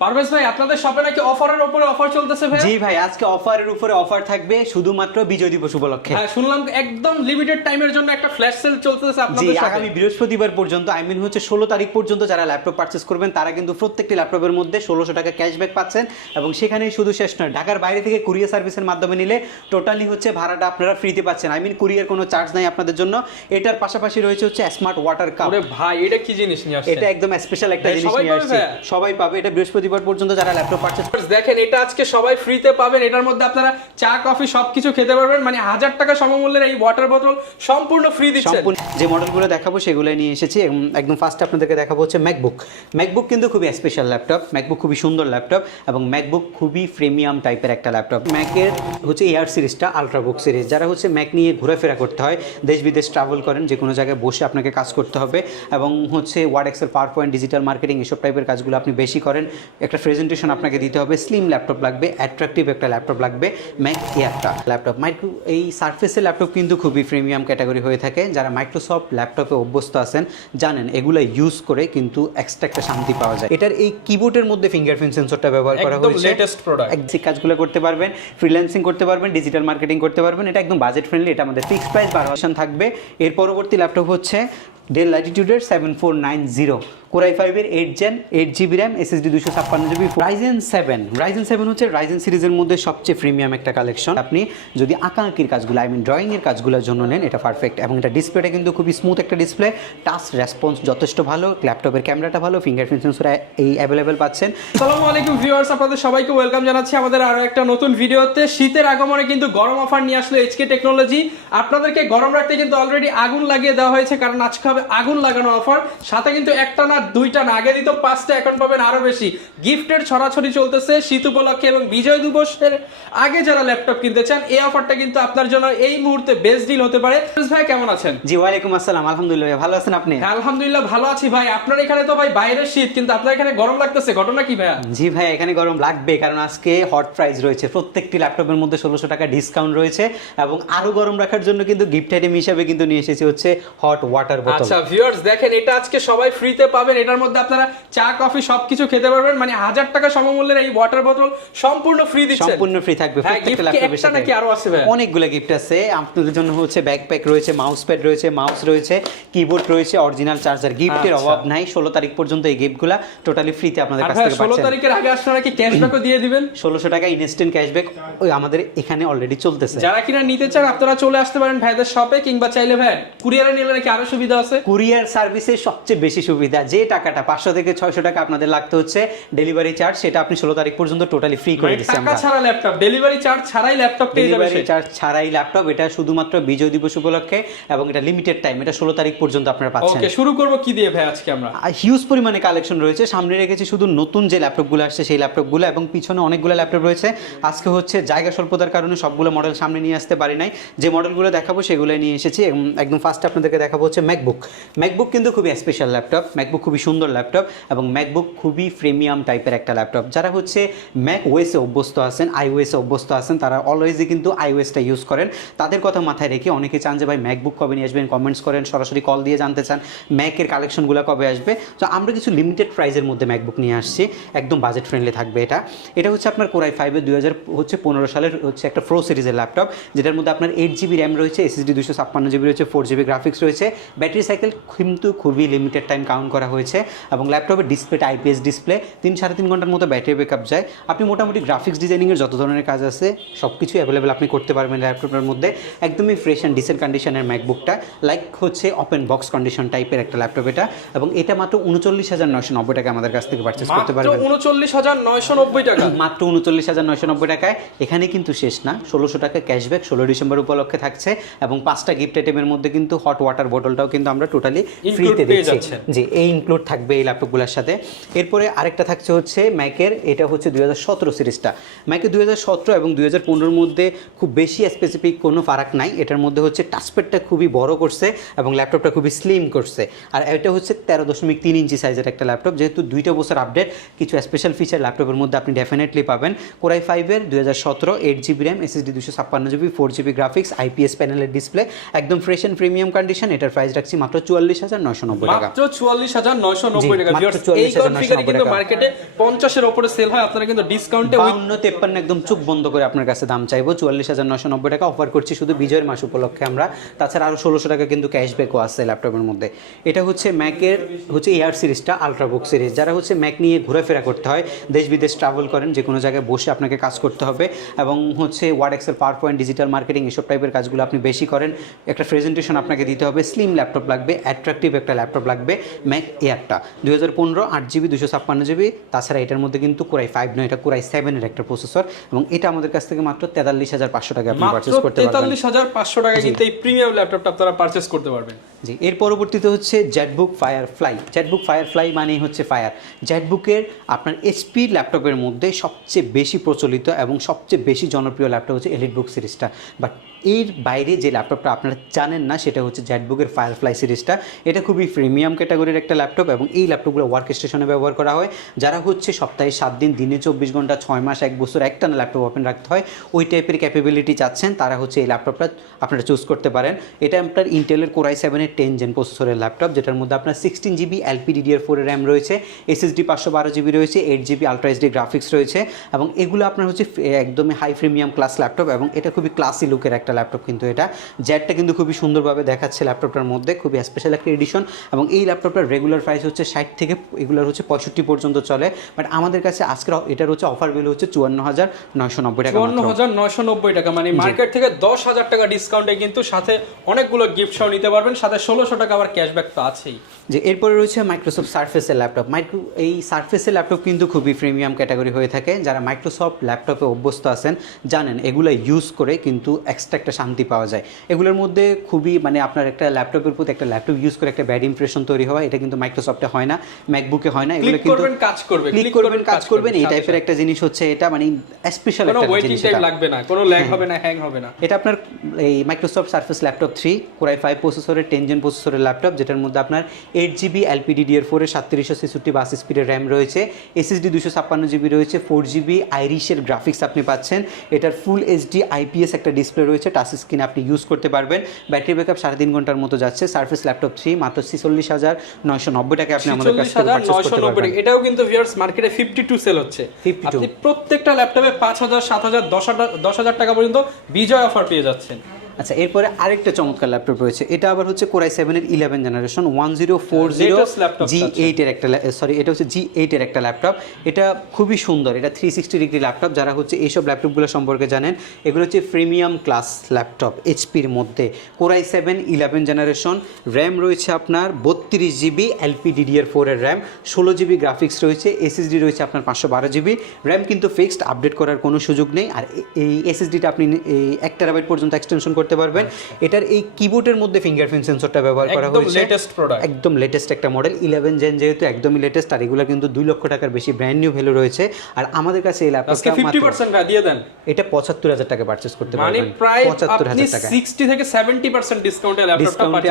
পারভেজ ভাই আপনাদের শপে নাকি অফারের উপরে অফার চলতেছে ভাই? জি ভাই, আজকে অফারের উপরে অফার থাকবে শুধুমাত্র বিজয় দিবস উপলক্ষে। হ্যাঁ শুনলাম একদম লিমিটেড টাইমের জন্য একটা ফ্ল্যাশ সেল চলতেছে জি, আপনাদের শপে। আগামী বৃহস্পতিবার পর্যন্ত হচ্ছে 16 তারিখ পর্যন্ত যারা ল্যাপটপ পারচেজ করবেন তারা কিন্তু প্রত্যেকটি ল্যাপটপের মধ্যে 1600 টাকা ক্যাশব্যাক পাচ্ছেন। এবং সেখানেই শুধু শেষ নয়, ঢাকার বাইরে থেকে কুরিয়ার সার্ভিসের মাধ্যমে নিলে টোটালি হচ্ছে ভাড়াটা আপনারা ফ্রিতে পাচ্ছেন। কুরিয়ার কোনো চার্জ নাই আপনাদের জন্য। এটার পাশাপাশি রয়েছে হচ্ছে স্মার্ট ওয়াটার কাপ। ওরে ভাই এটা কি জিনিস নিয়ে আসছে? এটা একদম স্পেশাল একটা জিনিস সবাই নিয়ে পাবে আসছে, ভাইয়া? সবাই পাবে। এটা বৃহস্পতিবার পর্যন্ত যারা ল্যাপটপ পারচেজ দেখেন এটা আজকে সবাই ফ্রিতে পাবেন। এটার মধ্যে আপনারা চা কফি সবকিছু খেতে পারবেন, মানে 1000 টাকা সমমূল্যের এই ওয়াটার বোতল সম্পূর্ণ ফ্রি দিচ্ছেন। সম্পূর্ণ যে মডেলগুলো দেখাবো সেগুলো নিয়ে এসেছি। একদম ফার্স্ট আপনাদেরকে দেখাবো হচ্ছে ম্যাকবুক কিন্তু খুবই স্পেশাল ল্যাপটপ। ম্যাকবুক খুবই সুন্দর ল্যাপটপ এবং ম্যাকবুক খুবই প্রিমিয়াম টাইপের একটা ল্যাপটপ। ম্যাকের হচ্ছে এয়ার সিরিজটা আলট্রাবুক সিরিজ। যারা হচ্ছে ম্যাক নিয়ে ঘোরাফেরা করতে হয়, দেশ বিদেশ ট্রাভেল করেন, যে কোনো জায়গায় বসে আপনাকে কাজ করতে হবে এবং হচ্ছে Word, Excel, PowerPoint, digital marketing এসব টাইপের কাজগুলো আপনি বেশি করেন, একটা প্রেজেন্টেশন আপনাকে দিতে হবে, স্লিম ল্যাপটপ লাগবে, অ্যাট্রাকটিভ একটা ল্যাপটপ লাগবে, ম্যাক এয়ারটা ল্যাপটপ। এই সারফেসের ল্যাপটপ কিন্তু খুবই প্রিমিয়াম ক্যাটাগরি হয়ে থাকে। যারা মাইক্রোসফট ল্যাপটপে অভ্যস্ত আছেন জানেন এগুলো ইউজ করে কিন্তু এক্সট্রা একটা শান্তি পাওয়া যায়। এটার এই কিবোর্ডের মধ্যে ফিঙ্গারপ্রিন্ট সেন্সরটা ব্যবহার করা একদম হয়েছে। Latest product. একদম কাজগুলো করতে পারবেন, ফ্রিল্যান্সিং করতে পারবেন, ডিজিটাল মার্কেটিং করতে পারবেন। এটা একদম বাজেট ফ্রেন্ডলি। এটা আমাদের ফিক্সড প্রাইস 12 থাকবে। এর পরবর্তী ল্যাপটপ হচ্ছে ডেল ল্যাটিটিউডের 7490 কোরাই 5-এর 8 gen 8GB RAM, SSD 256GB, Ryzen 7 হচ্ছে রাইজেন সিরিজের মধ্যে সবচেয়ে প্রিমিয়াম একটা কালেকশন। আপনি যদি আঁকাআঁকির কাজগুলো ড্রয়িং এর কাজগুলোর জন্য নেন এটা পারফেক্ট। এবং এটা ডিসপ্লেটা কিন্তু খুবই স্মুথ একটা ডিসপ্লে, টাচ রেসপন্স যথেষ্ট ভালো, ল্যাপটপের ক্যামেরাটা ভালো, ফিঙ্গারপ্রিন্ট সেন্সর এই অ্যাভেলেবেল পাচ্ছেন। আসসালামু আলাইকুম ভিউয়ার্স, আপনাদের সবাইকে ওয়েলকাম জানাচ্ছি আমাদের আরো একটা নতুন ভিডিওতে। শীতের আগমনে কিন্তু গরম অফার নিয়ে আসলো এইচকে টেকনোলজি। আপনাদেরকে গরম রাখতে কিন্তু অলরেডি আগুন লাগিয়ে দেওয়া হয়েছে, কারণ আজকে হবে আগুন লাগানো অফার। সাথে কিন্তু একটা না দুইটা না, আগে দিত 5টা, এখন পাবেন আরো বেশি। গিফটের ছড়াছড়ি চলতেছে শীত উপলক্ষে এবং বিজয় দিবসের আগে যারা ল্যাপটপ কিনতে চান এই অফারটা কিন্তু আপনার জন্য এই মুহূর্তে বেস্ট ডিল হতে পারে। ভাই কেমন আছেন? জি ওয়ালাইকুম আসসালাম, আলহামদুলিল্লাহ ভালো আছেন আপনি? আলহামদুলিল্লাহ ভালো আছি ভাই। আপনার এখানে তো ভাই বাইরের শীত, কিন্তু আপনার এখানে গরম লাগতেছে, ঘটনা কি ভাইয়া? জি ভাই, এখানে গরম লাগবে কারণ আজকে হট প্রাইস রয়েছে। প্রত্যেকটি ল্যাপটপের মধ্যে 1600 টাকা ডিসকাউন্ট রয়েছে এবং আরো গরম রাখার জন্য কিন্তু গিফট আইটেম হিসেবে কিন্তু নিয়ে এসেছি হচ্ছে হট ওয়াটার বোতল। আচ্ছা ভিউয়ার্স দেখেন এটা আজকে সবাই ফ্রিতে পাবেন। এটার মধ্যে আপনারা চা কফি সবকিছু খেতে পারবেন, মানে 1000 টাকা সমমূল্যের এই ওয়াটার বোতল সম্পূর্ণ ফ্রি দিচ্ছেন। সম্পূর্ণ ফ্রি থাকবে প্রত্যেকটা ল্যাপটপের সাথে। নাকি আরো আছে ভাই? অনেকগুলো গিফট আছে আপনাদের জন্য। হচ্ছে ব্যাকপ্যাক রয়েছে, মাউস প্যাড রয়েছে, মাউস রয়েছে, কিবোর্ড রয়েছে, অরিজিনাল চার্জার। গিফটের অভাব নাই। 16 তারিখ পর্যন্ত এই গিফটগুলো টোটালি ফ্রিতে আপনাদের কাছ থেকে পাচ্ছেন। 16 তারিখের আগে আসলে নাকি ক্যাশব্যাকও দিয়ে দিবেন? 1600 টাকা ইনস্ট্যান্ট ক্যাশব্যাক ওই আমাদের এখানে অলরেডি চলতেছে। যারা কিনা নিতে চান আপনারা চলে আসতে পারেন ভাইদের শপে, কিংবা চাইলে ভাই কুরিয়ারে নিলে নাকি আরো সুবিধা আছে। কুরিয়ার সার্ভিসের সবচেয়ে বেশি সুবিধা, যে টাকাটা 500 থেকে 600 টাকা আপনাদের লাগতে হচ্ছে ডেলিভারি চার্জ, সেটা আপনি 16 তারিখ পর্যন্ত টোটালি ফ্রি করে দিচ্ছি আমরা। টাকা ছাড়া ল্যাপটপ, ডেলিভারি চার্জ ছাড়াই ল্যাপটপ পেয়ে যাবেন। ডেলিভারি চার্জ ছাড়াই ল্যাপটপ। এটা শুধুমাত্র বিজয় দিবস উপলক্ষে এবং এটা লিমিটেড টাইম। এটা 16 তারিখ পর্যন্ত আপনারা পাচ্ছেন। ওকে, শুরু করব কি দিয়ে ভাই আজকে আমরা? হিউজ পরিমাণে কালেকশন রয়েছে। সামনে রেখেছি শুধু নতুন যে ল্যাপটপগুলো আসছে সেই ল্যাপটপগুলো এবং পিছনে অনেকগুলো ল্যাপটপ রয়েছে। আজকে হচ্ছে জায়গা স্বল্পতার কারণে সবগুলো মডেল সামনে নিয়ে আসতে পারি নাই। যে মডেলগুলো দেখাবো সেগুলো নিয়ে এসেছি। একদম ফার্স্ট আপনাদেরকে দেখাবো হচ্ছে ম্যাকবুক কিন্তু খুবই স্পেশাল ল্যাপটপ। ম্যাকবুক খুবই সুন্দর ল্যাপটপ এবং ম্যাকবুক খুবই প্রিমিয়াম টাইপের একটা ল্যাপটপ। যারা হচ্ছে ম্যাক ওএসে অভ্যস্ত আছেন, আইওএসে অভ্যস্ত আছেন, তারা অলওয়েজই কিন্তু আইওএসটা ইউজ করেন। তাদের কথা মাথায় রেখে অনেকে চান যে ভাই ম্যাকবুক কবে নিয়ে আসবেন, কমেন্টস করেন, সরাসরি কল দিয়ে জানতে চান ম্যাকের কালেকশনগুলো কবে আসবে। তো আমরা কিছু লিমিটেড প্রাইসের মধ্যে ম্যাকবুক নিয়ে আসছি, একদম বাজেট ফ্রেন্ডলি থাকবে। এটা হচ্ছে আপনার কোরাই 5-এর 2015 সালের হচ্ছে একটা প্রো সিরিজের ল্যাপটপ, যেটার মধ্যে আপনার 8GB র্যাম রয়েছে, SSD 256GB রয়েছে, 4GB গ্রাফিক্স রয়েছে। ব্যাটারি সাইকেল কিন্তু খুবই লিমিটেড টাইম কাউন্ট করা হয়েছে এবং ল্যাপটপের ডিসপ্লেটা IPS ডিসপ্লে, 3-3.5 ঘন্টার মতো ব্যাটারি ব্যাকআপ যায়। আপনি মোটামুটি গ্রাফিক্স ডিজাইনিংয়ের যত ধরনের কাজ আছে সব কিছু অ্যাভেলেবেল আপনি করতে পারবেন ল্যাপটপের মধ্যে। একদমই ফ্রেশ অ্যান্ড ডিসেন্ট কন্ডিশনের ম্যাকবুকটা, লাইক হচ্ছে ওপেন বক্স কন্ডিশন টাইপের একটা ল্যাপটপ এটা। এবং এটা মাত্র 39,990 টাকা আমাদের কাছ থেকে পারচেস করতে পারবেন। মাত্র 39,990 টাকা। মাত্র 39,990 টাকায়। এখানে কিন্তু শেষ না, 1600 টাকা ক্যাশব্যাক 16 ডিসেম্বর উপলক্ষে থাকছে এবং 5টা গিফট আইটেমের মধ্যে কিন্তু হট ওয়াটার বোতলটাও কিন্তু আমরা টোটালি ফ্রিতে দিচ্ছি। জি, এই ইনক্লুড থাকবে এই ল্যাপটপগুলোর সাথে। এরপরে আরেকটা থাকছে হচ্ছে ম্যাকের, এটা হচ্ছে 2017 সিরিজটা। ম্যাকের 2017 এবং 2015-র মধ্যে খুব বেশি স্পেসিফিক কোনো ফারাক নাই। এটার মধ্যে হচ্ছে টাচপ্যাডটা খুবই বড় করছে এবং ল্যাপটপটা খুবই স্লিম করছে। আর এটা হচ্ছে 13.3 ইঞ্চি সাইজের একটা ল্যাপটপ। যেহেতু 2 বছর আপডেট, কিছু স্পেশাল ফিচার ল্যাপটপের মধ্যে আপনি ডেফিনেটলি পাবেন। কোরাই 5-এর 2017 8GB RAM, SSD 256GB, 4GB graphics, IPS প্যানেলের ডিসপ্লে, একদম ফ্রেশ অ্যান্ড প্রিমিয়াম কন্ডিশন। এটার প্রাইস রাখছি মাত্র 44,990 টাকা। মাত্র 44,990 টাকা। ভিউয়ার্স এই কনফিগারে কিন্তু মার্কেটে 50-এর উপরে সেল হয়, আপনারা কিন্তু ডিসকাউন্টে 52-53 একদম চোখ বন্ধ করে আপনার কাছে দাম চাইবো। 44,990 টাকা অফার করছি শুধু বিজয়ের মাস উপলক্ষে আমরা। তাছাড়া আরও 1600 টাকা কিন্তু ক্যাশব্যাকও আছে ল্যাপটপের মধ্যে। এটা হচ্ছে ম্যাকের হচ্ছে এয়ার সিরিজটা, আলট্রাবুক সিরিজ। যারা হচ্ছে ম্যাক নিয়ে ঘোরাফেরা করতে হয়, দেশ বিদেশ ট্রাভেল করেন, যে কোনো জায়গায় বসে আপনাকে কাজ করতে হবে এবং হচ্ছে Word, Excel, PowerPoint, digital marketing এসব টাইপের কাজগুলো আপনি বেশি করেন, একটা প্রেজেন্টেশন আপনাকে দিতে হবে, স্লিম ল্যাপটপ লাগবে, অ্যাট্রাকটিভ একটা ল্যাপটপ লাগবে। ম্যাক এয়ারটা 2015 8GB 256GB। তাছাড়া এটার মধ্যে কিন্তু কোরাই 5 নয়, এটা কোরাই 7-এর একটা প্রসেসর এবং এটা আমাদের কাছ থেকে মাত্র 43,500 টাকা আপনি পারচেজ করতে পারবেন। 43,500 টাকা কিন্তু এই প্রিমিয়াম ল্যাপটপটা আপনারা পারচেজ করতে পারবেন। জি, এর পরবর্তীতে হচ্ছে জেটবুক ফায়ারফ্লাই। জেটবুক ফায়ারফ্লাই মানেই হচ্ছে ফায়ার। জেটবুকের আপনার এইচপি ল্যাপটপের মধ্যে সবচেয়ে বেশি প্রচলিত এবং সবচেয়ে বেশি জনপ্রিয় ল্যাপটপ হচ্ছে এলিটবুক সিরিজটা। বাট এর বাইরে যে ল্যাপটপটা আপনারা জানেন না সেটা হচ্ছে জেটবুকের ফায়ারফ্লাই সিরিজটা। এটা খুবই প্রিমিয়াম ক্যাটাগরির একটা ল্যাপটপ এবং এই ল্যাপটপগুলো ওয়ার্ক স্টেশনে ব্যবহার করা হয়। যারা হচ্ছে সপ্তাহে 7 দিন, দিনে 24 ঘন্টা, 6 মাস, 1 বছর একটানা ল্যাপটপ ওপেন রাখতে হয়, ওই টাইপের ক্যাপাবিলিটি চাচ্ছেন, তারা হচ্ছে এই ল্যাপটপটা আপনারা চুজ করতে পারেন। এটা আপনার ইন্টেলের কোরাই 7-এর 10 জেন প্রসেসরের ল্যাপটপ, যেটার মধ্যে আপনার 16GB LPDDR4 এর র্যাম রয়েছে, SSD 512GB রয়েছে, 8GB আলট্রা এইচডি গ্রাফিক্স রয়েছে এবং এগুলো আপনার হচ্ছে একদমই হাই প্রিমিয়াম ক্লাস ল্যাপটপ এবং এটা খুবই ক্লাসি লুকের একটা ল্যাপটপ। কিন্তু এটা জেটটা কিন্তু খুবই সুন্দরভাবে দেখাচ্ছে ল্যাপটপটার মধ্যে, খুবই স্পেশাল একটা এডিশন এবং এই ল্যাপটপটার রেগুলার প্রাইস হচ্ছে 60 থেকে এগুলোর হচ্ছে 65 পর্যন্ত চলে। বাট আমাদের কাছে আজকের এটার হচ্ছে অফার ভ্যালু হচ্ছে 54,990 টাকা। 54,990 টাকা, মানে মার্কেট থেকে 10,000 টাকা ডিসকাউন্টে কিন্তু সাথে অনেকগুলো গিফট সহ নিতে পারবেন, সাথে 1600 টাকা আবার ক্যাশব্যাক তো আছেই। যে এরপরে রয়েছে মাইক্রোসফট সারফেসের ল্যাপটপ। এই সারফেসের ল্যাপটপ কিন্তু খুবই প্রিমিয়াম ক্যাটাগরি হয়ে থাকে। যারা মাইক্রোসফট ল্যাপটপে অভ্যস্ত আছেন জানেন এগুলো ইউজ করে কিন্তু এক্সট্রা একটা শান্তি পাওয়া যায়। এগুলোর মধ্যে খুবই মানে আপনার একটা ল্যাপটপের প্রতি একটা ল্যাপটপ ইউজ করে একটা ব্যাড ইমপ্রেশন তৈরি হয়, এটা কিন্তু মাইক্রোসফটে হয় না, ম্যাকবুকে হয় না। এগুলো কিন্তু কাজ করবে, ক্লিক করবেন কাজ করবেন, এই টাইপের একটা জিনিস হচ্ছে এটা, মানে স্পেশাল একটা জিনিস। এটা লাগবে না, কোনো ল্যাগ হবে না, হ্যাং হবে না। এটা আপনার এই মাইক্রোসফট সারফেস ল্যাপটপ 3 কোরাই 5 প্রসেসরের 10 জেন প্রসেসরের ল্যাপটপ, যেটার মধ্যে আপনার 8GB LPDDR4 এর 3766 বাস স্পিডের র্যাম রয়েছে, SSD 256GB রয়েছে, 4GB আইরিশের গ্রাফিক্স আপনি পাচ্ছেন। এটার ফুল HD IPS একটা ডিসপ্লে রয়েছে, টাচ স্ক্রিন আপনি ইউজ করতে পারবেন। ব্যাটারি ব্যাকআপ 3.5 ঘন্টার মতো যাচ্ছে। সারফেস ল্যাপটপ 3 মাত্র 46,990 টাকা আপনি আমাদের কাছ থেকে পারচেজ করতে পারবেন। এটাও কিন্তু ভিউয়ার্স মার্কেটে 52 সেল হচ্ছে। আপনি প্রত্যেকটা ল্যাপটপে 5,000, 7,000, 10,000 টাকা পর্যন্ত বিজয় অফার পেয়ে যাচ্ছেন। আচ্ছা, এরপরে আরেকটা চমৎকার ল্যাপটপ রয়েছে। এটা আবার হচ্ছে কোরাই 7-এর 11 জেনারেশন 1040 G8 এর একটা এটা হচ্ছে G8 এর একটা ল্যাপটপ। এটা খুবই সুন্দর, এটা 360 ডিগ্রি ল্যাপটপ। যারা হচ্ছে এইসব ল্যাপটপগুলো সম্পর্কে জানেন, এগুলো হচ্ছে প্রিমিয়াম ক্লাস ল্যাপটপ এইচপির মধ্যে। কোরাই 7 11 জেনারেশন, র্যাম রয়েছে আপনার 32GB LPDDR4 এর র্যাম, 16GB গ্রাফিক্স রয়েছে, SSD রয়েছে আপনার 512GB। র্যাম কিন্তু ফিক্সড, আপডেট করার কোনো সুযোগ নেই। আর এই SSDটা আপনি 1 টেরাবাইট পর্যন্ত এক্সটেনশন করতে পারবেন। এটার এই কিবোর্ডের মধ্যে ফিঙ্গারপ্রিন্ট সেন্সরটা ব্যবহার করা হয়েছে, লেটেস্ট প্রোডাক্ট, একদম লেটেস্ট একটা মডেল। 11 জেন যেহেতু একদমই লেটেস্ট, আর এগুলো কিন্তু 2 লক্ষ টাকার বেশি ব্র্যান্ড নিউ ভ্যালু রয়েছে। আর আমাদের কাছে এই ল্যাপটপটা 50% দিয়ে দেন, এটা 75,000 টাকা পারচেজ করতে পারবেন, মানে প্রায় 75,000 টাকা 60 থেকে 70% ডিসকাউন্টে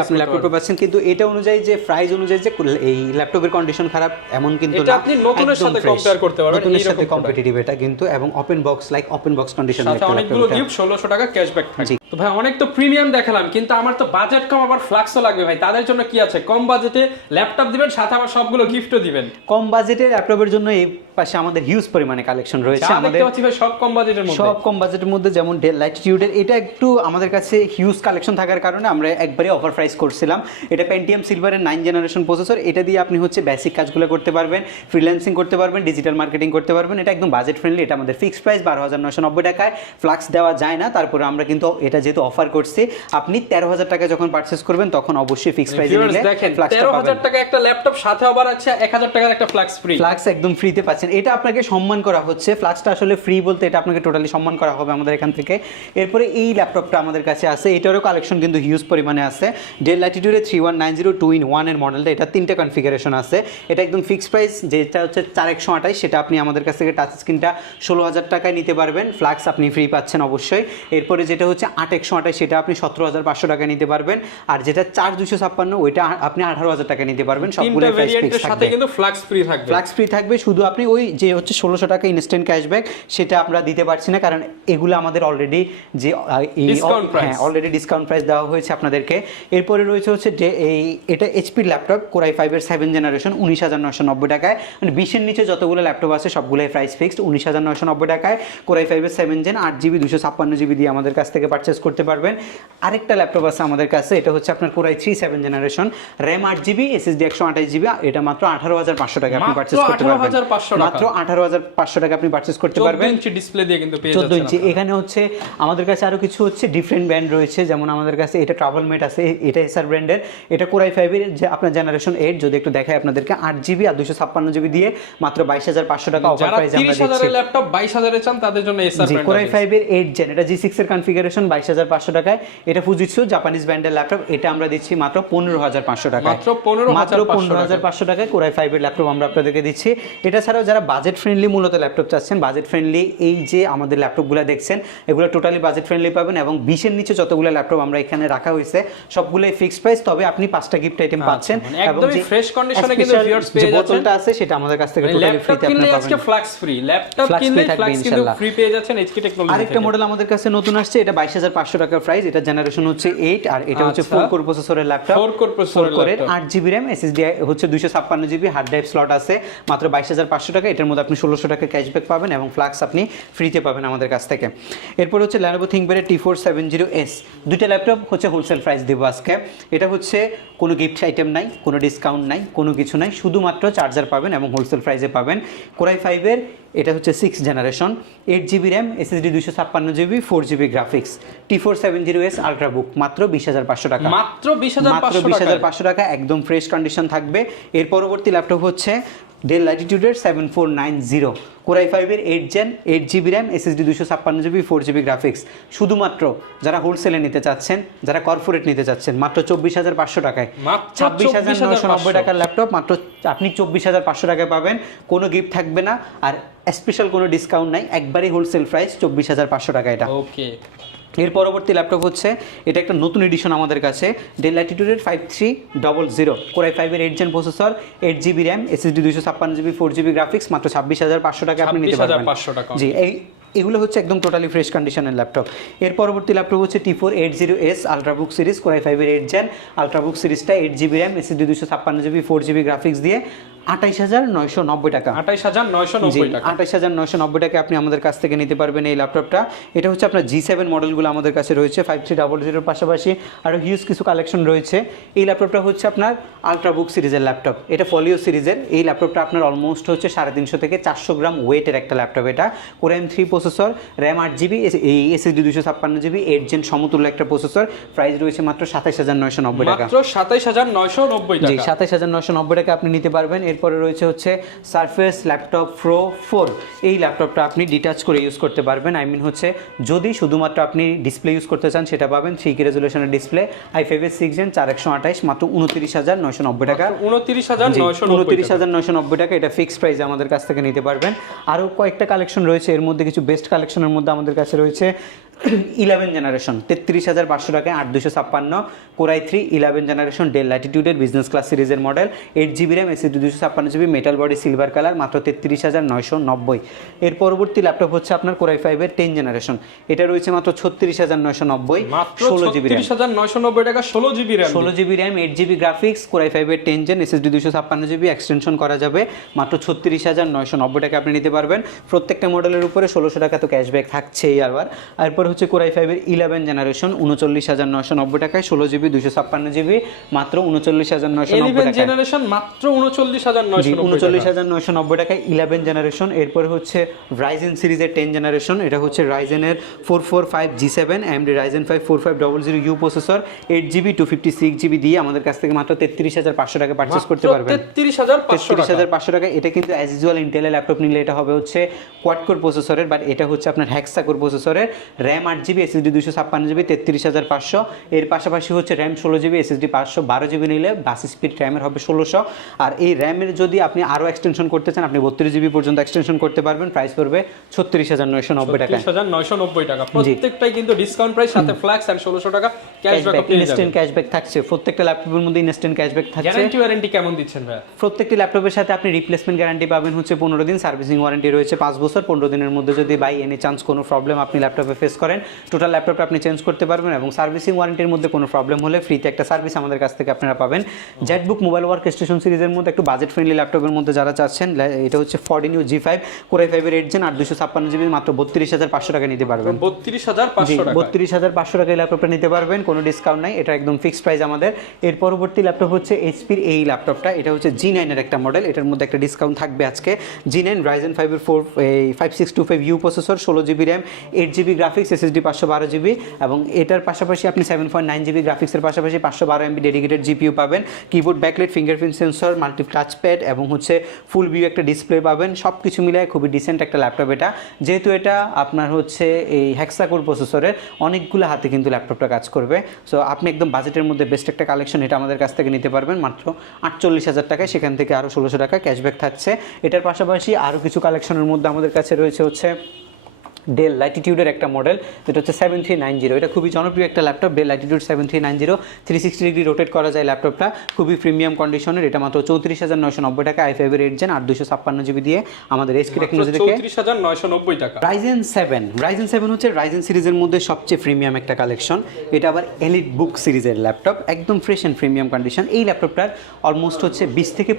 আপনি ল্যাপটপটা পাচ্ছেন। কিন্তু এটা অনুযায়ী যে প্রাইস অনুযায়ী যে এই ল্যাপটপের কন্ডিশন খারাপ এমন কিন্তু এটা না, আপনি নতুনের সাথে কম্পেয়ার করতে পারবেন, নতুনের সাথে কম্পিটিটিভ এটা কিন্তু, এবং ওপেন বক্স ওপেন বক্স কন্ডিশনের একটা ল্যাপটপ। অনেকগুলো গিফট, 1600 টাকা ক্যাশব্যাক থাকে। তো ভাই অনেক তো প্রিমিয়াম দেখালাম, কিন্তু আমার তো বাজেট কম, আবার ফ্লাক্সও লাগবে ভাই, তাদের জন্য কি আছে? কম বাজেটে ল্যাপটপ দিবেন, সাথে আবার সবগুলো গিফটও দিবেন। কম বাজেটের ল্যাপটপের জন্য এই পাশে আমাদের হিউজ পরিমাণে কালেকশন রয়েছে। আমাদের সব কম বাজেটের মধ্যে, সব কম বাজেটের মধ্যে, যেমন ডেল ল্যাটিটিউডের এটা একটু আমাদের কাছে হিউজ কালেকশন থাকার কারণে আমরা একবারে অফার প্রাইস করছিলাম। এটা পেন্টিয়াম সিলভারের 9 জেনারেশন প্রসেসর। এটা দিয়ে আপনি হচ্ছে বেসিক কাজগুলো করতে পারবেন, ফ্রিল্যান্সিং করতে পারবেন, ডিজিটাল মার্কেটিং করতে পারবেন। এটা একদম বাজেট ফ্রেন্ডলি। এটা আমাদের ফিক্সড প্রাইস 12,990 টাকায়, ফ্লাক্স দেওয়া যায় না। তারপরে আমরা কিন্তু এটা যেহেতু অফার করছি, আপনি 13,000 টাকা যখন পারচেজ করবেন তখন অবশ্যই ফিক্সড প্রাইসে নিলে ফ্লাক্সটা পাবেন। 13,000 টাকা একটা ল্যাপটপ, সাথে আবার আছে 1,000 টাকার একটা ফ্লাক্স ফ্রি। ফ্লাক্স একদম ফ্রিতে পাচ্ছেন, এটা আপনাকে সম্মান করা হচ্ছে। ফ্লাক্সটা আসলে ফ্রি বলতে এটা আপনাকে টোটালি সম্মান করা হবে আমাদের এখান থেকে। এরপরে এই ল্যাপটপটা আমাদের কাছে আছে, এটারও কালেকশন কিন্তু হিউজ পরিমাণে আছে। ডেল ল্যাটিটিউডের 3190 2-in-1 এর মডেলটা, এটা 3টা কনফিগারেশন আছে। এটা একদম ফিক্সড প্রাইস, যেটা হচ্ছে 4128, সেটা আপনি আমাদের কাছ থেকে টাচ স্ক্রিনটা 16,000 টাকায় নিতে পারবেন। ফ্লাক্স আপনি ফ্রি পাচ্ছেন অবশ্যই। এরপরে যেটা হচ্ছে 8128 128 সেটা আপনি 17,500 টাকা নিতে পারবেন, আর যেটা 4256 ওইটা আপনি 18,000 টাকা নিতে পারবেন। সবগুলো প্রাইস ফিক্স সাথে থাকবে, কিন্তু ফ্ল্যাক্স ফ্রি থাকবে। ফ্ল্যাক্স ফ্রি থাকবে, শুধু আপনি ওই যে হচ্ছে 1600 টাকা ইনস্ট্যান্ট ক্যাশব্যাক সেটা আমরা দিতে পারছি না, কারণ এগুলো আমাদের অলরেডি যে অলরেডি ডিসকাউন্ট প্রাইস দেওয়া হয়েছে আপনাদেরকে। এরপরে রয়েছে হচ্ছে যে এটা এইচপির ল্যাপটপ কোরাই 5 এর 7 জেনারেশন 19,990 টাকায়, মানে 20-এর নিচে যতগুলো ল্যাপটপ আছে সবগুলোই প্রাইস ফিক্সড 19,990 টাকায়। কোরাই 5 এর 7 জেন 8GB 256GB দিয়ে আমাদের কাছ থেকে পারচেস করতে পারবেন। আরেকটা ল্যাপটপ আছে আমাদের কাছে, এটা হচ্ছে আপনার core i 3 7 generation, RAM 8GB, SSD 128GB, এটা মাত্র 18,500 টাকা আপনি পারচেস করতে পারবেন। মাত্র 18,500 টাকা আপনি পারচেস করতে পারবেন। 14 ইঞ্চি ডিসপ্লে দিয়ে কিন্তু পেয়ে 14 যাচ্ছেন ইঞ্চি। এখানে হচ্ছে আমাদের কাছে আরো কিছু হচ্ছে ডিফারেন্ট ব্র্যান্ড রয়েছে, যেমন আমাদের কাছে এটা ট্রাভেলমেট আছে, এটা এসআর ব্র্যান্ডের, এটা কোরাই 5 এর যে আপনার জেনারেশন 8, যদি একটু দেখাই আপনাদেরকে 8GB আর 256GB দিয়ে মাত্র 22,500 টাকা অফার প্রাইসে আমরা দিচ্ছি। 30,000 এর ল্যাপটপ 22,000 এ চান তাদের জন্য এসআর ব্র্যান্ড। কোরাই 5 এর 8 জেন, এটা G6 এর কনফিগারেশন 22,500 টাকায়। এটা ফুজিৎসু জাপানিজ ব্র্যান্ডের ল্যাপটপ, এটা আমরা দিচ্ছি মাত্র 15,500 টাকায়। মাত্র 15,500 টাকায় কোরাই 5 এর ল্যাপটপ আমরা আপনাদেরকে দিচ্ছি। এটা ছাড়াও যারা বাজেট ফ্রেন্ডলি মূলত ল্যাপটপ চাচ্ছেন, বাজেট ফ্রেন্ডলি এই যে আমাদের ল্যাপটপগুলো দেখছেন এগুলো টোটালি বাজেট ফ্রেন্ডলি পাবেন, এবং 20-এর নিচে যতগুলো ল্যাপটপ আমরা এখানে রাখা হয়েছে সবগুলোই ফিক্সড প্রাইস, তবে আপনি 5টা গিফট আইটেম পাচ্ছেন, এবং যে ফ্রেশ কন্ডিশনে কিন্তু ভিউয়ার্স পেয়ে যাচ্ছেন। বোতলটা আছে সেটা আমাদের কাছ থেকে টোটালি ফ্রিতে আপনি পাবেন। আজকে ফ্ল্যাক্স ফ্রি ল্যাপটপ কিনলে ফ্ল্যাক্স কিন্তু ফ্রি পেয়ে যাচ্ছেন এইচকে টেকনোলজি। আরেকটা মডেল আমাদের কাছে নতুন আসছে, এটা 22,500 টাকার প্রাইস, এটা জেনারেশন হচ্ছে 8, আর এটা হচ্ছে 4 কোর প্রসেসরের ল্যাপটপ, 4 কোর প্রসেসরের ল্যাপটপ, 8GB RAM, SSD হচ্ছে 256GB, হার্ড ড্রাইভ স্লট আছে, মাত্র 22,500 টাকা। এটার মধ্যে আপনি 1600 টাকা ক্যাশব্যাক পাবেন এবং ফ্ল্যাক্স আপনি ফ্রিতে পাবেন আমাদের কাছ থেকে। এরপর হচ্ছে Lenovo ThinkPad T470S, দুইটা ল্যাপটপ হচ্ছে হোলসেল প্রাইস দেবো আজকে। এটা হচ্ছে কোনো গিফট আইটেম নাই, কোনো ডিসকাউন্ট নাই, কোনো কিছু নাই, শুধুমাত্র চার্জার পাবেন এবং হোলসেল প্রাইসে পাবেন। কোরাই 5 এর এটা হচ্ছে 6 generation, 8GB RAM, SSD 256GB, 4GB graphics, T470S ultrabook, মাত্র 20,500 টাকা। মাত্র 20,500 টাকা, একদম ফ্রেশ কন্ডিশন থাকবে। এর পরবর্তী ল্যাপটপ হচ্ছে ডেল ল্যাটিটিউডের 7490, কোরাই 5 এর 8 gen, 8GB RAM, SSD 256GB, 4GB graphics, শুধুমাত্র যারা হোলসেলে নিতে চাচ্ছেন, যারা কর্পোরেট নিতে চাচ্ছেন, মাত্র 24,500 টাকায়। 26,990 টাকার ল্যাপটপ মাত্র আপনি 24,500 টাকায় পাবেন, কোনো গিফট থাকবে না, আর স্পেশাল কোনো ডিসকাউন্ট নাই, একবারই হোলসেল প্রাইস 24,500 টাকা এটা। ওকে। এর পরবর্তী ল্যাপটপ হচ্ছে এটা একটা নতুন এডিশন আমাদের কাছে, ডেল ল্যাটিটিউডের 5300, কোরাই 5 এর 8 gen processor, 8GB RAM, SSD 256GB, 4GB graphics, মাত্র 26,500 টাকা আপনি নিতে পারবেন। জি, এগুলো হচ্ছে একদম টোটালি ফ্রেশ কন্ডিশনের ল্যাপটপ। এর পরবর্তী ল্যাপটপ হচ্ছে T480S আলট্রাবুক সিরিজ, কোরাই 5 এর 8 জেন, আলট্রাবুক সিরিজটা 8GB RAM, SSD 256GB, 4GB graphics দিয়ে 28,990 টাকা। 28,990 টাকা। 28,990 টাকা আপনি আমাদের কাছ থেকে নিতে পারবেন এই ল্যাপটপটা। এটা হচ্ছে আপনার G7 মডেলগুলো আমাদের কাছে রয়েছে, 5300 পাশাপাশি আরও হিউজ কিছু কালেকশন রয়েছে। এই ল্যাপটপটা হচ্ছে আপনার আলট্রাবুক সিরিজের ল্যাপটপ, এটা ফলিও সিরিজের। এই ল্যাপটপটা আপনার অলমোস্ট হচ্ছে 350 থেকে 400 গ্রাম ওয়েটের একটা ল্যাপটপ। এটা core i M3 processor, RAM 8GB, এই SSD 256GB, 8 জেন সমতুল্য একটা প্রসেসর। প্রাইস রয়েছে মাত্র 27,990 টাকা। মাত্র 27,990 টাকা। জি, 27,990 টাকা আপনি নিতে পারবেন। এরপরে রয়েছে হচ্ছে সারফেস ল্যাপটপ প্রো 4, এই ল্যাপটপটা আপনি ডিটাচ করে ইউজ করতে পারবেন। আই মিন হচ্ছে যদি শুধুমাত্র আপনি ডিসপ্লে ইউজ করতে চান সেটা পাবেন, 3K রেজুলেশনের ডিসপ্লে, i5 এর 6 জেন, 4128, মাত্র 29,990 টাকা। 29,990 টাকা, এটা ফিক্সড প্রাইসে আমাদের কাছ থেকে নিতে পারবেন। আরও কয়েকটা কালেকশন রয়েছে, এর মধ্যে কিছু বেস্ট কালেকশনের মধ্যে আমাদের কাছে রয়েছে 11 জেনারেশন, 33,500 টাকায়, 8256, কোরাই 3 11 জেনারেশন, ডেল ল্যাটিটিউডের বিজনেস ক্লাস সিরিজের model, 8GB RAM, SSD 256GB, metal body, silver colour, মাত্র 33,990। এর পরবর্তী ল্যাপটপ হচ্ছে আপনার কোরাই 5 এর 10 জেনারেশন, এটা রয়েছে মাত্র 36,990, 16GB RAM, 36,990 টাকা, 16GB RAM, 16GB RAM, 8GB graphics, core i 5 এর 10 জেন, SSD 256GB, এক্সটেনশন করা যাবে, মাত্র 36,990 টাকা আপনি নিতে পারবেন। প্রত্যেকটা মডেলের উপরে 1600 টাকা তো ক্যাশব্যাক থাকছেই। আবার এরপর হচ্ছে কোরাই 5 এর 11 জেনারেশন, 39,990 টাকায়, 16GB, 256GB, মাত্র 39,990 টাকা। জেনারেশন মাত্র 39,990 টাকায় 11 জেনারেশন। এরপরে হচ্ছে রাইজেন সিরিজের 10 জেনারেশন, এটা হচ্ছে রাইজেনের 445 G7, AMD Ryzen 5 4500U processor, 8GB 256GB দিয়ে আমাদের কাছ থেকে মাত্র 33,500 টাকা পারচেজ করতে পারবেন। 33,500 টাকা। এটা কিন্তু অ্যাজ ইউজুয়াল ইন্টেলের ল্যাপটপ নিলে এটা হবে হচ্ছে কোয়াড কোর প্রসেসরের, বাট এটা হচ্ছে আপনার হেক্সা কোর প্রসেসরের, র্যাম 8GB, SSD 256GB, 33,500। এর পাশাপাশি হচ্ছে র্যাম 16GB, SSD 512GB নিলে বাস স্পিড র্যামের হবে 1600। আর এই র্যামের যদি আপনি আরও এক্সটেনশন করতে চান, আপনি 32GB পর্যন্ত এক্সটেনশন করতে পারবেন। প্রাইস পড়বে 36,990 টাকা। 36,990 টাকা। প্রত্যেকটাই কিন্তু ডিসকাউন্ট প্রাইস, সাথে ফ্ল্যাক্স এন্ড 1600 টাকা ক্যাশব্যাক আপনি পেয়ে যাবেন। ইনস্ট্যান্ট ক্যাশব্যাক থাকছে প্রত্যেকটা ল্যাপটপের মধ্যে, ইনস্ট্যান্ট ক্যাশব্যাক থাকছে। গ্যারান্টি ওয়ারেন্টি কেমন দিচ্ছেন ভাই? প্রত্যেকটি ল্যাপটপের সাথে আপনি রিপ্লেসমেন্ট গ্যারান্টি পাবেন হচ্ছে 15 দিন, সার্ভিসিং ওয়ারেন্টি রয়েছে 5 বছর। 15 দিনের মধ্যে যদি বাই এনি চান্স কোনো প্রবলেম আপনি ল্যাপটপে ফেস করেন, টোটাল ল্যাপটপটা আপনি চেঞ্জ করতে পারবেন। এবং সার্ভিসিং ওয়ারেন্টির মধ্যে কোনো প্রবলেম হলে ফ্রিতে একটা সার্ভিস আমাদের কাছ থেকে আপনারা পাবেন। জেটবুক মোবাইল ওয়ার্ক স্টেশন সিরিজের মধ্যে একটু বাজেট ফ্রেন্ডলি ল্যাপটপের মধ্যে যারা চাচ্ছেন, এটা হচ্ছে 14 G5 Core i5 এর 8 Gen 856GB, মাত্র 32,500 টাকা নিতে পারবেন। 32,500 টাকা। 32,500 টাকায় ল্যাপটপটা নিতে পারবেন, কোনো ডিসকাউন্ট নাই, এটা একদম ফিক্সড প্রাইস আমাদের। এর পরবর্তী ল্যাপটপ হচ্ছে এইচপির এই ল্যাপটপটা, এটা হচ্ছে G9 এর একটা মডেল। এটার মধ্যে একটা ডিসকাউন্ট থাকবে আজকে। G9 Ryzen 5 এর 5625U processor, 16GB RAM, 8GB graphics, SSD 512GB। এবং এটার পাশাপাশি আপনি 7.9GB গ্রাফিক্সের পাশাপাশি 512MB ডেডিকেটেড জিপিইউ পাবেন। Keyboard, backlight, fingerprint sensor, multi touchpad এবং হচ্ছে ফুল ভিউ একটা ডিসপ্লে পাবেন। সব কিছু মিলায় খুবই ডিসেন্ট একটা ল্যাপটপ এটা। যেহেতু এটা আপনার হচ্ছে এই হেক্সাকোর প্রসেসরের, অনেকগুলো হাতে কিন্তু ল্যাপটপটা কাজ করবে। সো আপনি একদম বাজেটের মধ্যে বেস্ট একটা কালেকশন এটা আমাদের কাছ থেকে নিতে পারবেন মাত্র 48,000 টাকায়। সেখান থেকে আরও 1600 টাকা ক্যাশব্যাক থাকছে। এটার পাশাপাশি আরও কিছু কালেকশনের মধ্যে আমাদের কাছে রয়েছে হচ্ছে ডেল ল্যাটিটিউডের একটা মডেল, যেটা হচ্ছে 7390। এটা খুবই জনপ্রিয় একটা laptop, del Latitude 7390। 360 degree rotate করা যায় ল্যাপটপটা, খুবই প্রিমিয়াম কন্ডিশনের। এটা মাত্র 34,990 টাকা। i5 এর 8 Gen 856GB দিয়ে আমাদের এসকে টেকনোলজি থেকে 34,990 টাকা। Ryzen 7 হচ্ছে Ryzen সিরিজের মধ্যে সবচেয়ে প্রিমিয়াম একটা কালেকশন। এটা আবার এলিট বুক সিরিজের ল্যাপটপ, একদম ফ্রেশ অ্যান্ড প্রিমিয়াম কন্ডিশন। এই ল্যাপটপটার অলমোস্ট হচ্ছে 20 থেকে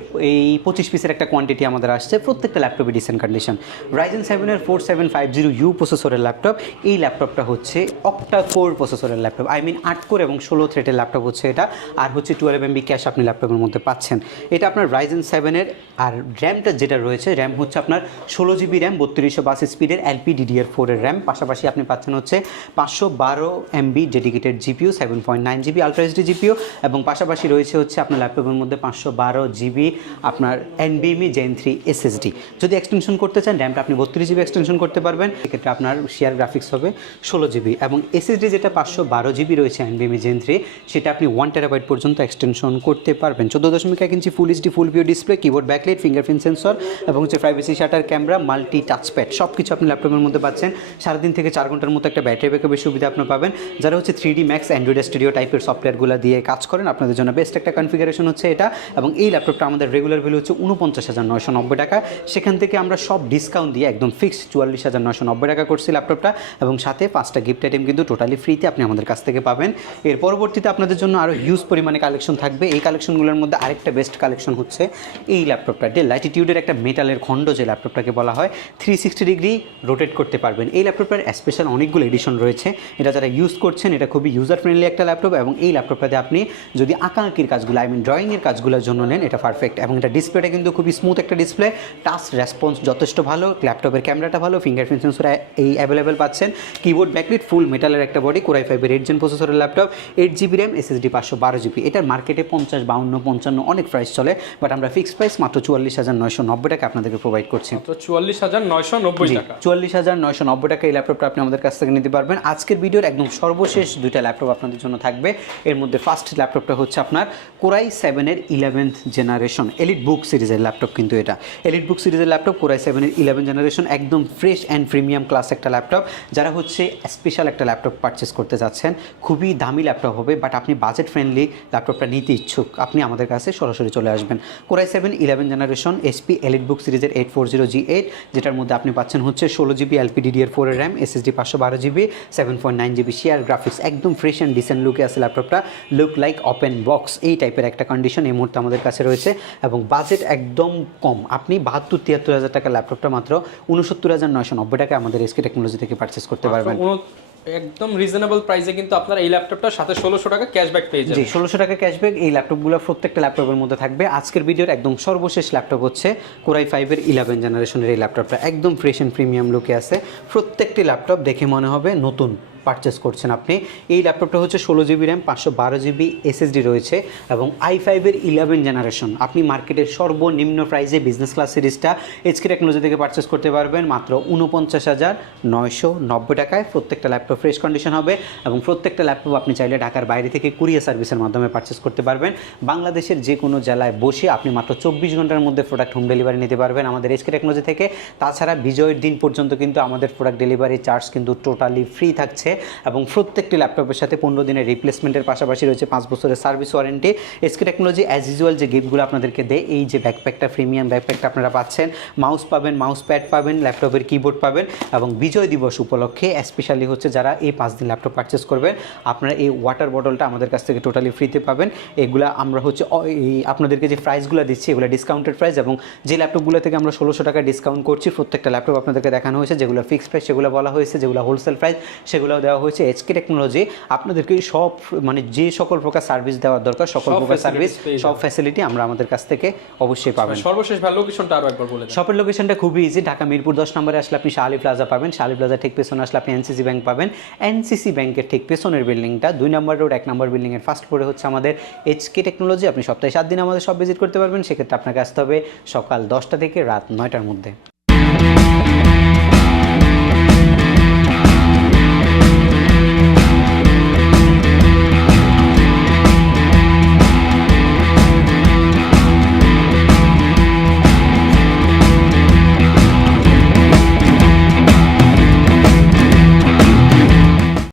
25 পিসের একটা কোয়ান্টিটি আমাদের আসছে। প্রত্যেকটা ল্যাপটপে ডিসেন্ট কন্ডিশন। Ryzen 7 এর 4750U প্রসেসরের ল্যাপটপ। এই ল্যাপটপটা হচ্ছে অক্টা কোর প্রসেসরের ল্যাপটপ, 8 কোর এবং 16 থ্রেডের ল্যাপটপ হচ্ছে এটা। আর হচ্ছে 12MB ক্যাশ আপনি ল্যাপটপের মধ্যে পাচ্ছেন। এটা আপনার Ryzen 7 এর। আর র্যামটা যেটা রয়েছে, র্যাম হচ্ছে আপনার 16GB র্যাম, 3252 স্পিডের LPDDR4 এর র্যাম। পাশাপাশি আপনি পাচ্ছেন হচ্ছে 512MB dedicated GPU, 7.9GB ultra HD GPU. এবং পাশাপাশি রয়েছে হচ্ছে আপনার ল্যাপটপের মধ্যে 512GB আপনার NVMe Gen 3 SSD। যদি এক্সটেনশন করতে চান র্যামটা আপনি 32GB এক্সটেনশন করতে পারবেন। এক্ষেত্রে আপনার শেয়ার গ্রাফিক্স হবে 16GB। এবং এসএসডি যেটা 512GB রয়েছে NVMe Gen 3, সেটা আপনি 1TB পর্যন্ত এক্সটেনশন করতে পারবেন। 14.1 inch full HD full view display, keyboard, backlight, fingerprint sensor এবং হচ্ছে privacy shutter camera, multi touchpad, সব কিছু আপনি ল্যাপটপের মধ্যে পাচ্ছেন। 3.5 থেকে 4 ঘন্টার মতো একটা ব্যাটারি ব্যাকআপের সুবিধা আপনি পাবেন। যারা হচ্ছে 3D Max, অ্যান্ড্রয়েড স্টুডিও টাইপের সফটওয়্যারগুলো দিয়ে কাজ করেন, আপনাদের জন্য বেস্ট একটা কনফিগারেশন হচ্ছে এটা। এবং এই ল্যাপটপটা আমাদের রেগুলার ভ্যালু হচ্ছে 49,990 টাকা। সেখান থেকে আমরা সব ডিসকাউন্ট দিয়ে একদম ফিক্সড 44,990 টাকা করছি ল্যাপটপটা। এবং সাথে 5টা গিফট আইটেম কিন্তু টোটালি ফ্রিতে আপনি আমাদের কাছ থেকে পাবেন। এর পরবর্তীতে আপনাদের জন্য আরও হিউজ পরিমাণে কালেকশন থাকবে। এই কালেকশনগুলোর মধ্যে আরেকটা বেস্ট কালেকশন হচ্ছে এই ল্যাপটপটা, ডেল ল্যাটিটিউডের একটা মেটালের খণ্ড, যে ল্যাপটপটাকে বলা হয় 360 ডিগ্রি রোটেট করতে পারবেন। এই ল্যাপটপটার স্পেশাল অনেকগুলো এডিশন রয়েছে। এটা যারা ইউজ করছেন, এটা খুবই ইউজার ফ্রেন্ডলি একটা ল্যাপটপ। এবং এই ল্যাপটপটাতে আপনি যদি আঁকাআঁকির কাজগুলো, ড্রয়িংয়ের কাজগুলোর জন্য নেন, এটা পারফেক্ট। এবং এটা ডিসপ্লেটা কিন্তু খুবই স্মুথ একটা ডিসপ্লে, টাচ রেসপন্স যথেষ্ট ভালো, ল্যাপটপের ক্যামেরাটা ভালো, ফিঙ্গারপ্রিন্ট সেন্সর এই অ্যাভেলেবেল পাচ্ছেন। কিবোর্ড, ব্যাকলাইট, ফুল মেটালের একটা বডি, Core i5 এর 8 Gen প্রসেসরের laptop, 8GB RAM, SSD 512GB। এটার মার্কেটে 50, 52, 55 অনেক প্রাইস চলে, বাট আমরা ফিক্সড প্রাইস মাত্র 44,990 টাকা আপনাদেরকে প্রোভাইড করছি। তো 44,990 টাকা। 44,990 টাকা এই ল্যাপটপটা আপনি আমাদের কাছ থেকে নিতে পারবেন। আজকের ভিডিওর একদম সর্বশেষ দুইটা ল্যাপটপ আপনাদের জন্য থাকবে। এর মধ্যে ফার্স্ট ল্যাপটপটা হচ্ছে আপনার Core i7 এর 11th জেনারেশন এলিট বুক সিরিজের ল্যাপটপ। কিন্তু এটা এলিট বুক সিরিজের ল্যাপটপ, Core i7 এর 11 জেনারেশন, একদম ফ্রেশ অ্যান্ড প্রিমিয়াম ক্লাস একটা ল্যাপটপ। যারা হচ্ছে স্পেশাল একটা ল্যাপটপ পারচেস করতে যাচ্ছেন, খুবই দামি ল্যাপটপ হবে, বাট আপনি বাজেট ফ্রেন্ডলি ল্যাপটপটা নিতে ইচ্ছুক, আপনি আমাদের কাছে সরাসরি চলে আসবেন। Core i7 11 generation HP EliteBook সিরিজের 840G8, যেটার মধ্যে আপনি পাচ্ছেন হচ্ছে 16GB LPDDR4 এর RAM, SSD 512GB, 7.9GB share graphics. একদম ফ্রেশ অ্যান্ড ডিসেন্ট লুকে আছে ল্যাপটপটা, লুক লাইক ওপেন বক্স, এই টাইপের একটা কন্ডিশন এই মুহূর্তে আমাদের কাছে রয়েছে। এবং বাজেট একদম কম, আপনি 72-73 হাজার টাকা ল্যাপটপটা মাত্র 69,990 টাকা আমাদের এসকে টেকনোলজি থেকে পারচেস করতে পারবেন। একদম রিজনেবল প্রাইসে কিন্তু আপনারা এই ল্যাপটপটার সাথে 1600 টাকা ক্যাশব্যাক পেয়ে যাবেন। জি, 1600 টাকা ক্যাশব্যাক এই ল্যাপটপগুলো প্রত্যেকটা ল্যাপটপের মধ্যে থাকবে। আজকের ভিডিওর একদম সর্বশেষ ল্যাপটপ হচ্ছে Core i5 এর 11 জেনারেশনের এই ল্যাপটপটা, একদম ফ্রেশ অ্যান্ড প্রিমিয়াম লুকে আছে। প্রত্যেকটি ল্যাপটপ দেখে মনে হবে নতুন, পারচেস করছেন আপনি। এই ল্যাপটপটা হচ্ছে 16 GB র্যাম, 512 GB SSD রয়েছে এবং i5-এর 11 জেনারেশন। আপনি মার্কেটের সর্বনিম্ন প্রাইসে বিজনেস ক্লাস সিরিজটা এইচকে টেকনোলজি থেকে পারচেস করতে পারবেন মাত্র 49,990 টাকায়। প্রত্যেকটা ল্যাপটপ ফ্রেশ কন্ডিশন হবে এবং প্রত্যেকটা ল্যাপটপ আপনি চাইলে ঢাকার বাইরে থেকে কুরিয়ার সার্ভিসের মাধ্যমে পারচেস করতে পারবেন। বাংলাদেশের যে কোনো জেলায় বসে আপনি মাত্র 24 ঘন্টার মধ্যে প্রোডাক্ট হোম ডেলিভারি নিতে পারবেন আমাদের এইচকে টেকনোলজি থেকে। তাছাড়া বিজয়ের দিন পর্যন্ত কিন্তু আমাদের প্রোডাক্ট ডেলিভারি চার্জ কিন্তু টোটালি ফ্রি থাকছে এবং প্রত্যেকটি ল্যাপটপের সাথে 15 দিনের রিপ্লেসমেন্টের পাশাপাশি রয়েছে 5 বছরের service warranty. HK technology as usual যে গিফটগুলো আপনাদেরকে দেয়, এই যে ব্যাকপ্যাকটা, প্রিমিয়াম ব্যাকপ্যাকটা আপনারা পাচ্ছেন, মাউস পাবেন, মাউস প্যাড পাবেন, ল্যাপটপের কিবোর্ড পাবেন এবং বিজয় দিবস উপলক্ষে স্পেশালি হচ্ছে যারা এই 5 দিন ল্যাপটপ পারচেস করবেন আপনারা এই ওয়াটার বটলটা আমাদের কাছ থেকে টোটালি ফ্রিতে পাবেন। এগুলা আমরা হচ্ছে এই আপনাদেরকে যে প্রাইসগুলো দিচ্ছি এগুলো ডিসকাউন্টেড প্রাইস এবং যে ল্যাপটপগুলো থেকে আমরা 1600 টাকা ডিসকাউন্ট করছি প্রত্যেকটা ল্যাপটপ আপনাদেরকে দেখানো হয়েছে। যেগুলো ফিক্সড প্রাইস সেগুলো বলা হয়েছে, যেগুলো হোলসেল প্রাইস সেগুলোও দেওয়া হয়েছে। এইচকে টেকনোলজি আপনাদেরকে সব মানে যে সকল প্রকার সার্ভিস দেওয়ার দরকার সকল প্রকার সার্ভিস, সব ফ্যাসিলিটি আমরা আমাদের কাছ থেকে অবশ্যই পাবেন। সর্বশেষ ভালো লোকেশনটা আরো একবার বলে দেন। শপের লোকেশনটা খুবই ইজি। ঢাকা মিরপুর 10 নম্বরে আসলে আপনি শাহ আলী প্লাজা পাবেন, শাহ আলী প্লাজা ঠিক পেছনে আসলে আপনি এনসিসি ব্যাংক পাবেন, এনসিসি ব্যাংকের ঠিক পেছনের বিল্ডিংটা 2 নম্বর রোড 1 নম্বর বিল্ডিংয়ের ফার্স্ট ফ্লোরে হচ্ছে আমাদের এইচকে টেকনোলজি। আপনি সপ্তাহে 7 দিন আমাদের সব ভিজিট করতে পারবেন। সেক্ষেত্রে আপনাকে আসতে হবে সকাল 10টা থেকে রাত 9টার মধ্যে।